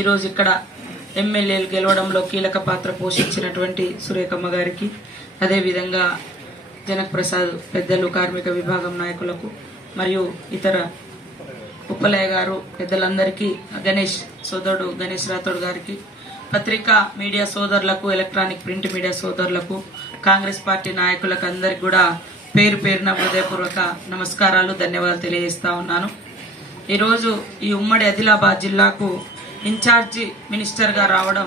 ఈరోజు ఇక్కడ ఎమ్మెల్యేలు గెలవడంలో కీలక పాత్ర పోషించినటువంటి సురేఖమ్మ గారికి, అదేవిధంగా జనక్ ప్రసాద్ పెద్దలు, కార్మిక విభాగం నాయకులకు మరియు ఇతర ఉప్పలయ్య గారు పెద్దలందరికీ, గణేష్ సోదరుడు గణేష్ రాథోడ్ గారికి, పత్రికా మీడియా సోదరులకు, ఎలక్ట్రానిక్ ప్రింట్ మీడియా సోదరులకు, కాంగ్రెస్ పార్టీ నాయకులకు అందరికి కూడా పేరు పేరున హృదయపూర్వక నమస్కారాలు, ధన్యవాదాలు తెలియజేస్తా ఉన్నాను. ఈరోజు ఈ ఉమ్మడి ఆదిలాబాద్ జిల్లాకు ఇన్ఛార్జి మినిస్టర్గా రావడం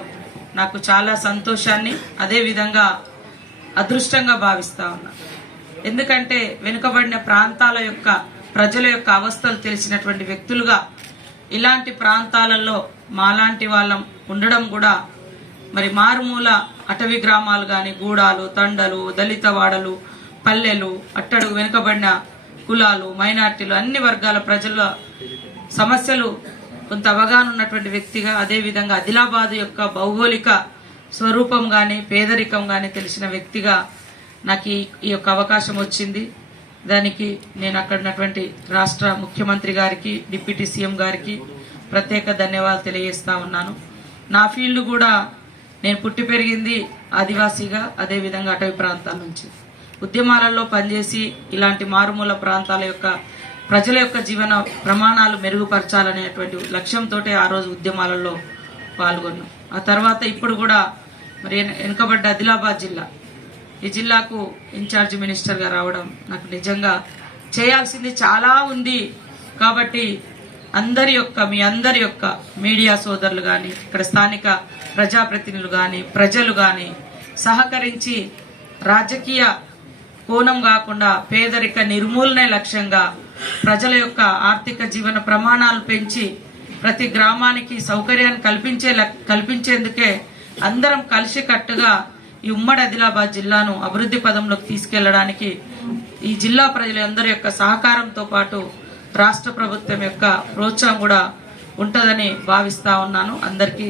నాకు చాలా సంతోషాన్ని, అదేవిధంగా అదృష్టంగా భావిస్తా ఉన్నా. ఎందుకంటే వెనుకబడిన ప్రాంతాల యొక్క ప్రజల యొక్క అవస్థలు తెలిసినటువంటి వ్యక్తులుగా ఇలాంటి ప్రాంతాలలో మాలాంటి వాళ్ళం ఉండడం కూడా, మరి మారుమూల అటవీ గ్రామాలు కానీ, గూడాలు, తండలు, దళిత వాడలు, పల్లెలు, అట్టడుగు వెనుకబడిన కులాలు, మైనార్టీలు, అన్ని వర్గాల ప్రజల సమస్యలు కొంత అవగాహన ఉన్నటువంటి వ్యక్తిగా, అదేవిధంగా ఆదిలాబాద్ యొక్క భౌగోళిక స్వరూపం కానీ, పేదరికం కానీ తెలిసిన వ్యక్తిగా నాకు ఈ యొక్క అవకాశం వచ్చింది. దానికి నేను అక్కడ ఉన్నటువంటి రాష్ట్ర ముఖ్యమంత్రి గారికి, డిప్యూటీ సీఎం గారికి ప్రత్యేక ధన్యవాదాలు తెలియజేస్తా ఉన్నాను. నా ఫీల్డ్ కూడా నేను పుట్టి పెరిగింది ఆదివాసీగా, అదేవిధంగా అటవీ ప్రాంతాల నుంచి ఉద్యమాలలో పనిచేసి ఇలాంటి మారుమూల ప్రాంతాల యొక్క ప్రజల యొక్క జీవన ప్రమాణాలు మెరుగుపరచాలనేటువంటి లక్ష్యంతో ఆ రోజు ఉద్యమాలలో పాల్గొన్నాం. ఆ తర్వాత ఇప్పుడు కూడా మరి వెనుకబడ్డ ఆదిలాబాద్ జిల్లా, ఈ జిల్లాకు ఇన్ఛార్జి మినిస్టర్గా రావడం నాకు నిజంగా చేయాల్సింది చాలా ఉంది. కాబట్టి మీ అందరి యొక్క మీడియా సోదరులు కానీ, ఇక్కడ స్థానిక ప్రజాప్రతినిధులు కానీ, ప్రజలు కానీ సహకరించి రాజకీయ కోణం కాకుండా పేదరిక నిర్మూలనే లక్ష్యంగా ప్రజల యొక్క ఆర్థిక జీవన ప్రమాణాలు పెంచి ప్రతి గ్రామానికి సౌకర్యాన్ని కల్పించేందుకే అందరం కలిసికట్టుగా ఈ ఉమ్మడి ఆదిలాబాద్ జిల్లాను అభివృద్ధి పదంలోకి తీసుకెళ్లడానికి ఈ జిల్లా ప్రజలందరి యొక్క సహకారంతో పాటు రాష్ట్ర ప్రభుత్వం యొక్క ప్రోత్సాహం కూడా ఉంటుందని భావిస్తా ఉన్నాను. అందరికీ